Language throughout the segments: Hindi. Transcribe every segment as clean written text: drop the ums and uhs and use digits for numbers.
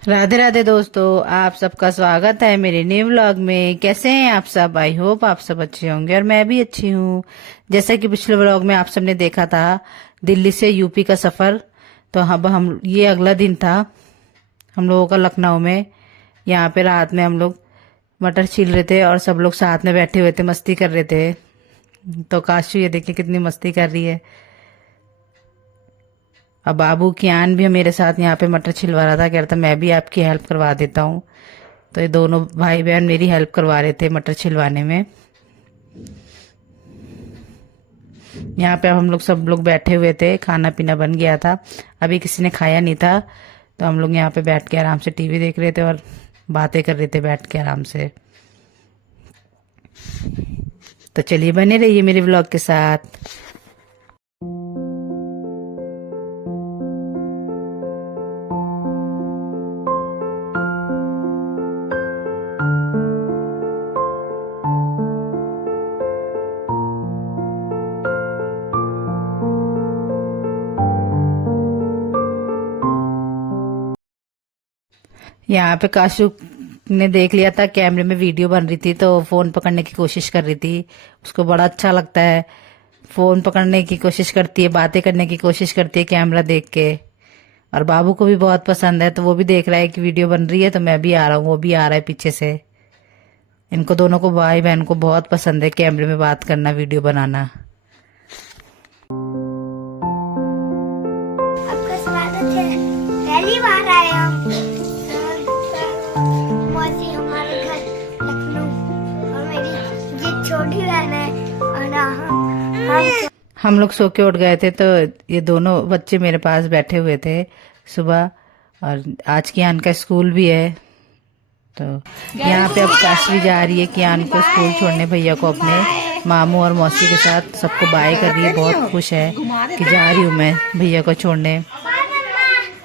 राधे राधे दोस्तों, आप सबका स्वागत है मेरे न्यू व्लॉग में। कैसे हैं आप सब? आई होप आप सब अच्छे होंगे और मैं भी अच्छी हूँ। जैसे कि पिछले व्लॉग में आप सबने देखा था दिल्ली से यूपी का सफर, तो अब हम ये अगला दिन था हम लोगों का लखनऊ में। यहाँ पे रात में हम लोग मटर छील रहे थे और सब लोग साथ में बैठे हुए थे, मस्ती कर रहे थे। तो काशू ये देखिए कितनी मस्ती कर रही है। अब बाबू कियान भी मेरे साथ यहाँ पे मटर छिलवा रहा था, कह रहा था मैं भी आपकी हेल्प करवा देता हूँ। तो ये दोनों भाई बहन मेरी हेल्प करवा रहे थे मटर छिलवाने में। यहाँ पे अब हम लोग सब लोग बैठे हुए थे, खाना पीना बन गया था, अभी किसी ने खाया नहीं था। तो हम लोग यहाँ पे बैठ के आराम से टीवी देख रहे थे और बातें कर रहे थे बैठ के आराम से। तो चलिए बने रहिए मेरे व्लॉग के साथ। यहाँ पे काशू ने देख लिया था कैमरे में वीडियो बन रही थी, तो फोन पकड़ने की कोशिश कर रही थी। उसको बड़ा अच्छा लगता है, फोन पकड़ने की कोशिश करती है, बातें करने की कोशिश करती है कैमरा देख के। और बाबू को भी बहुत पसंद है, तो वो भी देख रहा है कि वीडियो बन रही है तो मैं भी आ रहा हूँ, वो भी आ रहा है पीछे से। इनको दोनों को, भाई बहन को, बहुत पसंद है कैमरे में बात करना, वीडियो बनाना। आपका स्वागत है। पहली बार आए हम मौसी हमारे घर लखनऊ, और मेरी ये छोटी बहन है और हम लोग सो के उठ गए थे, तो ये दोनों बच्चे मेरे पास बैठे हुए थे सुबह। और आज कियान का स्कूल भी है, तो यहाँ पे अब काशवी जा रही है कियान को स्कूल छोड़ने, भैया को अपने मामू और मौसी के साथ सबको बाय कर रही है। बहुत खुश है कि जा रही हूँ मैं भैया को छोड़ने।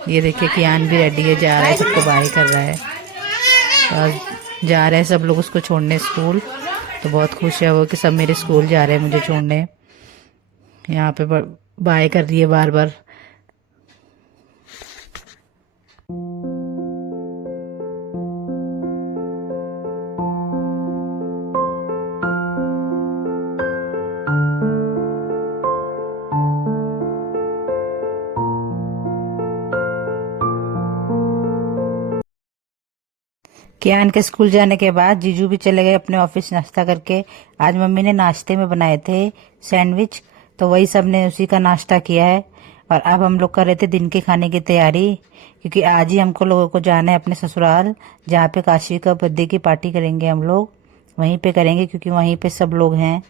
ये देखिए कियान भी रेडी है, जा रहा है, सबको बाय कर रहा है। तो आज जा रहे हैं सब लोग उसको छोड़ने स्कूल, तो बहुत खुश है वो कि सब मेरे स्कूल जा रहे हैं मुझे छोड़ने। यहाँ पे बाय कर रही है बार बार। कियान के स्कूल जाने के बाद जीजू भी चले गए अपने ऑफिस नाश्ता करके। आज मम्मी ने नाश्ते में बनाए थे सैंडविच, तो वही सब ने उसी का नाश्ता किया है। और अब हम लोग कर रहे थे दिन के खाने की तैयारी, क्योंकि आज ही हमको लोगों को जाना है अपने ससुराल, जहाँ पे काशी का बर्थडे की पार्टी करेंगे हम लोग। वहीं पे करेंगे क्योंकि वहीं पे सब लोग हैं,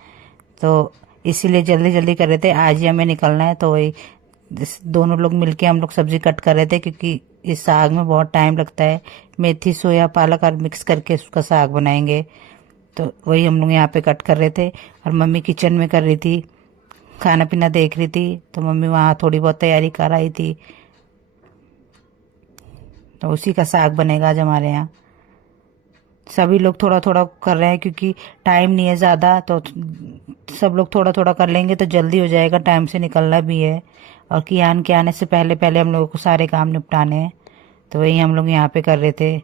तो इसीलिए जल्दी जल्दी कर रहे थे, आज ही हमें निकलना है। तो वही दोनों लोग मिलके हम लोग सब्जी कट कर रहे थे, क्योंकि इस साग में बहुत टाइम लगता है। मेथी, सोया, पालक और मिक्स करके उसका साग बनाएंगे, तो वही हम लोग यहाँ पे कट कर रहे थे। और मम्मी किचन में कर रही थी, खाना पीना देख रही थी, तो मम्मी वहाँ थोड़ी बहुत तैयारी कर आई थी। तो उसी का साग बनेगा आज हमारे यहाँ। सभी लोग थोड़ा थोड़ा कर रहे हैं क्योंकि टाइम नहीं है ज़्यादा, तो सब लोग थोड़ा थोड़ा कर लेंगे तो जल्दी हो जाएगा, टाइम से निकलना भी है। और कियान के आने से पहले पहले हम लोगों को सारे काम निपटाने हैं, तो वही हम लोग यहाँ पे कर रहे थे।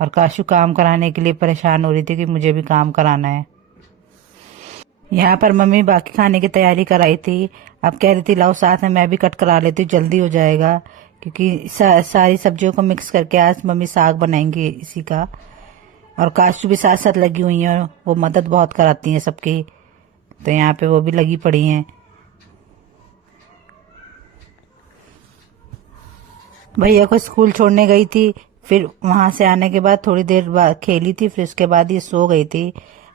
और काशू काम कराने के लिए परेशान हो रही थी कि मुझे भी काम कराना है। यहाँ पर मम्मी बाकी खाने की तैयारी कराई थी। अब कह रही थी लाओ साथ में मैं भी कट करा लेती हूँ, जल्दी हो जाएगा, क्योंकि सारी सब्जियों को मिक्स करके आज मम्मी साग बनाएंगी इसी का। और काशू भी साथ साथ लगी हुई हैं, वो मदद बहुत कराती हैं सबकी, तो यहाँ पे वो भी लगी पड़ी हैं। भैया को स्कूल छोड़ने गई थी, फिर वहां से आने के बाद थोड़ी देर बाद खेली थी, फिर उसके बाद ये सो गई थी।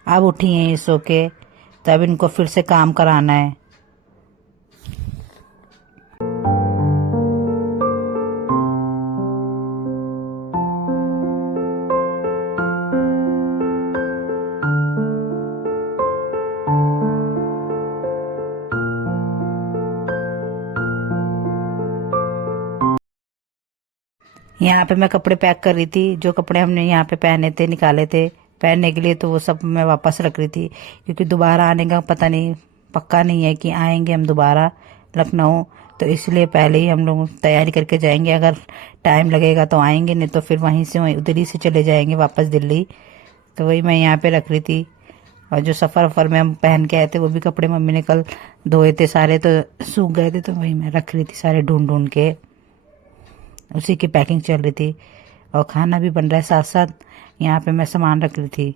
अब उठी हैं ये सो के, तब इनको फिर से काम कराना है। यहाँ पे मैं कपड़े पैक कर रही थी, जो कपड़े हमने यहाँ पे पहने थे, निकाले थे पहनने के लिए, तो वो सब मैं वापस रख रही थी, क्योंकि दोबारा आने का पता नहीं, पक्का नहीं है कि आएंगे हम दोबारा लखनऊ। तो इसलिए पहले ही हम लोग तैयारी करके जाएंगे। अगर टाइम लगेगा तो आएंगे, नहीं तो फिर वहीं से उधर ही से चले जाएंगे वापस दिल्ली। तो वही मैं यहाँ पे रख रही थी। और जो सफ़र वफर में हम पहन के आए थे वो भी कपड़े मम्मी ने कल धोए थे सारे, तो सूख गए थे, तो वही मैं रख रही थी सारे ढूंढ ढूंढ के। उसी की पैकिंग चल रही थी और खाना भी बन रहा है साथ साथ। यहाँ पे मैं सामान रख रही थी।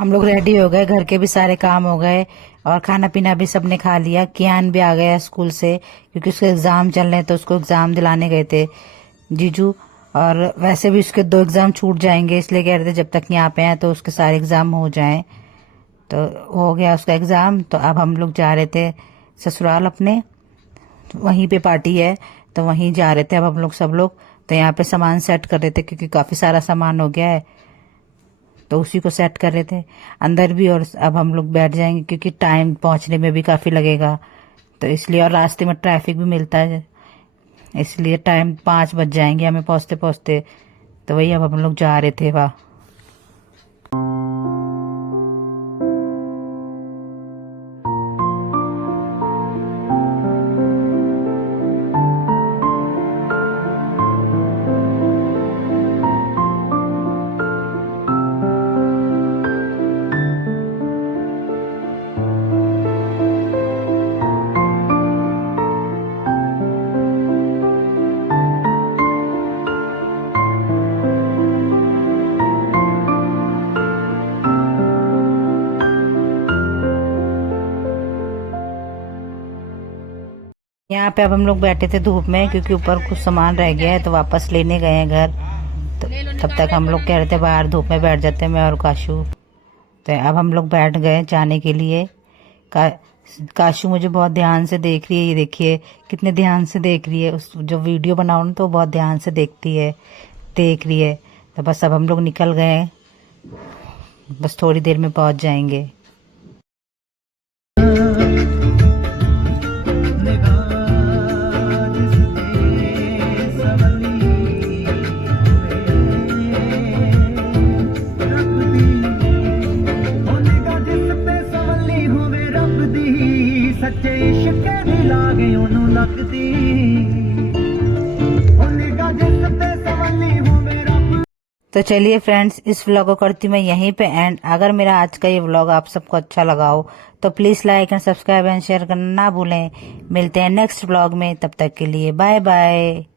हम लोग रेडी हो गए, घर के भी सारे काम हो गए और खाना पीना भी सबने खा लिया। कियान भी आ गया स्कूल से, क्योंकि उसके एग्जाम चल रहे हैं, तो उसको एग्जाम दिलाने गए थे जीजू। और वैसे भी उसके 2 एग्जाम छूट जाएंगे, इसलिए कह रहे थे जब तक यहाँ पे हैं तो उसके सारे एग्जाम हो जाएं। तो हो गया उसका एग्जाम। तो अब हम लोग जा रहे थे ससुराल अपने, वहीं पे पार्टी है तो वहीं जा रहे थे अब हम लोग सब लोग। तो यहाँ पे सामान सेट कर रहे थे, क्योंकि काफी सारा सामान हो गया है, तो उसी को सेट कर रहे थे अंदर भी। और अब हम लोग बैठ जाएंगे, क्योंकि टाइम पहुंचने में भी काफी लगेगा, तो इसलिए। और रास्ते में ट्रैफिक भी मिलता है, इसलिए टाइम 5 बज जाएंगे हमें पहुंचते पहुंचते। तो वही अब हम लोग जा रहे थे वहाँ। यहाँ पे अब हम लोग बैठे थे धूप में, क्योंकि ऊपर कुछ सामान रह गया है तो वापस लेने गए हैं घर। तो तब तक हम लोग कह रहे थे बाहर धूप में बैठ जाते हैं, मैं और काशू। तो अब हम लोग बैठ गए जाने के लिए। काशू मुझे बहुत ध्यान से देख रही है, ये देखिए कितने ध्यान से देख रही है। उस जो वीडियो बनाओ ना तो बहुत ध्यान से देखती है, देख रही है। तो बस अब हम लोग निकल गए, बस थोड़ी देर में पहुंच जाएंगे। सच्चे इश्क दी लागे ओनू लगदी ओने गाजे सते सवली हो मेरा। तो चलिए फ्रेंड्स, इस व्लॉग को करती मैं यहीं पे एंड। अगर मेरा आज का ये व्लॉग आप सबको अच्छा लगा हो तो please like and subscribe and share करना ना भूलें। मिलते हैं नेक्स्ट व्लॉग में, तब तक के लिए बाय बाय।